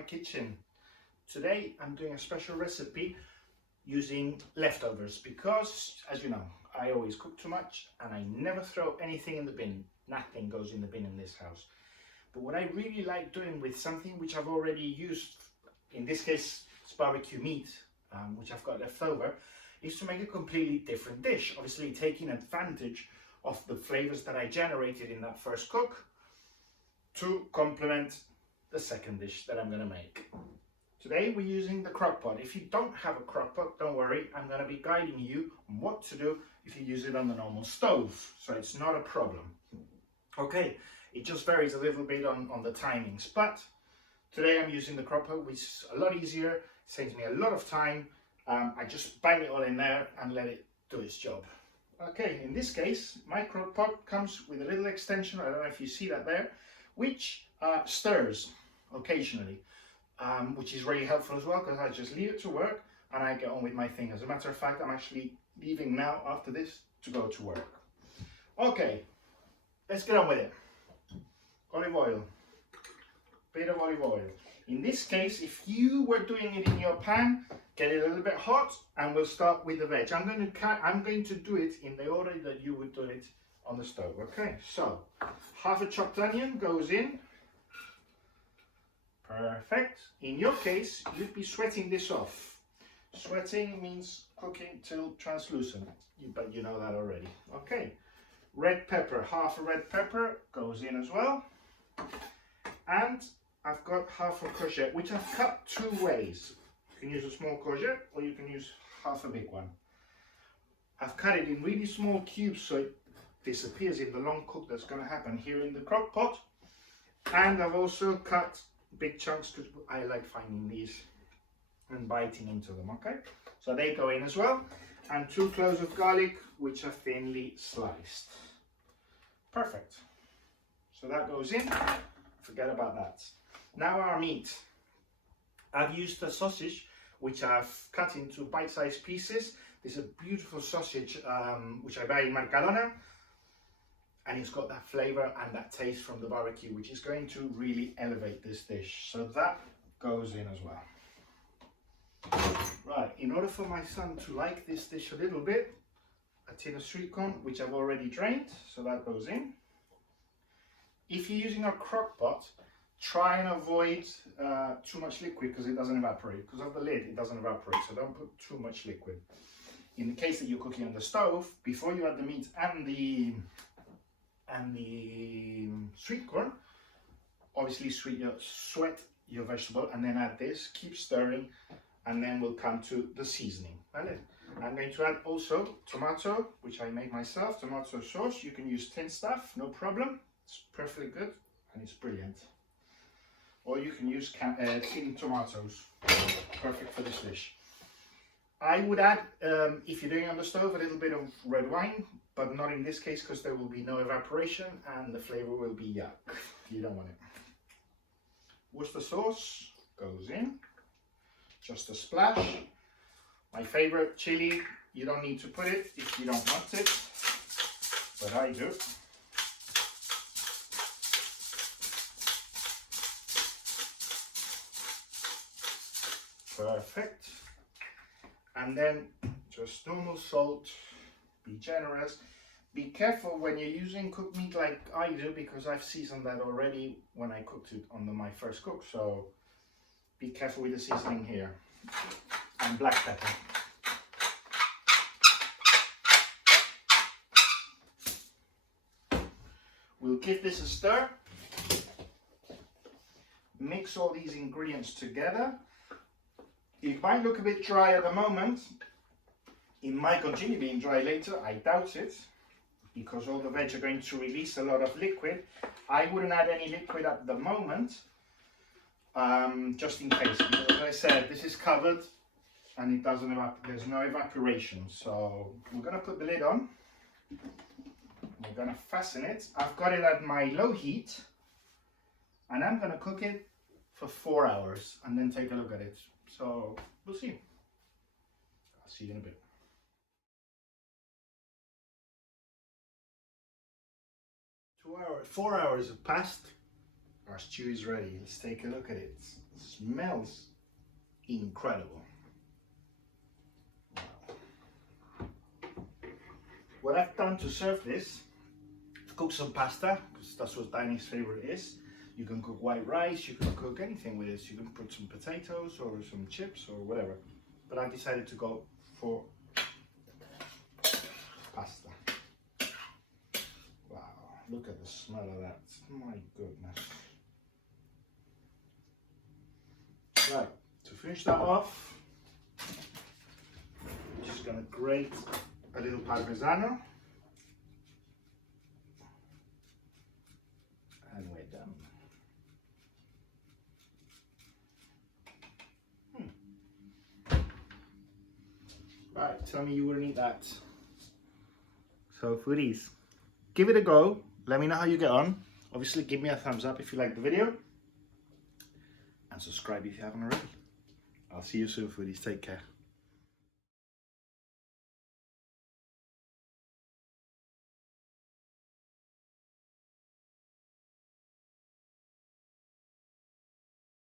my kitchen. Today I'm doing a special recipe using leftovers because, as you know, I always cook too much and I never throw anything in the bin. Nothing goes in the bin in this house. But what I really like doing with something which I've already used, in this case it's barbecue meat, which I've got left over, is to make a completely different dish. Obviously taking advantage of the flavors that I generated in that first cook to complement the second dish that I'm going to make. Today we're using the crock pot. If you don't have a crock pot, don't worry, I'm going to be guiding you on what to do if you use it on the normal stove, so it's not a problem. Okay, it just varies a little bit on the timings, but today I'm using the crock pot, which is a lot easier, saves me a lot of time. I just bang it all in there and let it do its job. Okay, in this case, my crock pot comes with a little extension, I don't know if you see that there, which stirs occasionally, which is really helpful as well because I just leave it to work and I get on with my thing. As a matter of fact, I'm actually leaving now after this to go to work. Okay, let's get on with it. Olive oil, bit of olive oil. In this case, if you were doing it in your pan, get it a little bit hot and we'll start with the veg. I'm going to do it in the order that you would do it on the stove. Okay, so half a chopped onion goes in. Perfect. In your case, you'd be sweating this off. Sweating means cooking till translucent, but you know that already. Okay, red pepper, half a red pepper goes in as well. And I've got half a courgette, which I've cut two ways. You can use a small courgette or you can use half a big one. I've cut it in really small cubes so it disappears in the long cook that's going to happen here in the crock pot. And I've also cut big chunks because I like finding these and biting into them. Okay, so they go in as well, and 2 cloves of garlic which are thinly sliced. Perfect, so that goes in, forget about that. Now our meat. I've used a sausage which I've cut into bite-sized pieces. This is a beautiful sausage which I buy in Mercadona, and it's got that flavor and that taste from the barbecue, which is going to really elevate this dish. So that goes in as well. Right, in order for my son to like this dish a little bit, a tin of sweet corn, which I've already drained, so that goes in. If you're using a crock pot, try and avoid too much liquid because it doesn't evaporate. Because of the lid, it doesn't evaporate, so don't put too much liquid. In the case that you're cooking on the stove, before you add the meat and the sweet corn, obviously sweat your vegetable and then add this, keep stirring, and then we'll come to the seasoning. I'm going to add also tomato, which I made myself, tomato sauce. You can use tin stuff, no problem, it's perfectly good and it's brilliant. Or you can use tin tomatoes, perfect for this dish. I would add, if you're doing it on the stove, a little bit of red wine, but not in this case because there will be no evaporation and the flavor will be yuck. You don't want it. Worcestershire sauce goes in, just a splash. My favorite chili, you don't need to put it if you don't want it, but I do. Perfect. And then just normal salt, be generous. Be careful when you're using cooked meat like I do, because I've seasoned that already when I cooked it on my first cook, so be careful with the seasoning here. And black pepper. We'll give this a stir. Mix all these ingredients together. It might look a bit dry at the moment. It might continue being dry later, I doubt it, because all the veg are going to release a lot of liquid. I wouldn't add any liquid at the moment, just in case, because as I said, this is covered and it doesn't there's no evaporation. So we're going to put the lid on. We're going to fasten it. I've got it at my low heat and I'm going to cook it for 4 hours and then take a look at it. So we'll see. I'll see you in a bit. 4 hours have passed. Our stew is ready. Let's take a look at it. Smells incredible. Wow. What I've done to serve this, I've cooked some pasta, because that's what Danny's favourite is. You can cook white rice, you can cook anything with this. You can put some potatoes or some chips or whatever. But I decided to go for pasta. Wow, look at the smell of that. My goodness. Right, to finish that off, I'm just going to grate a little Parmigiano. And we're done. Right, tell me you wouldn't eat that. So foodies, give it a go. Let me know how you get on. Obviously, give me a thumbs up if you like the video. And subscribe if you haven't already. I'll see you soon, foodies. Take care.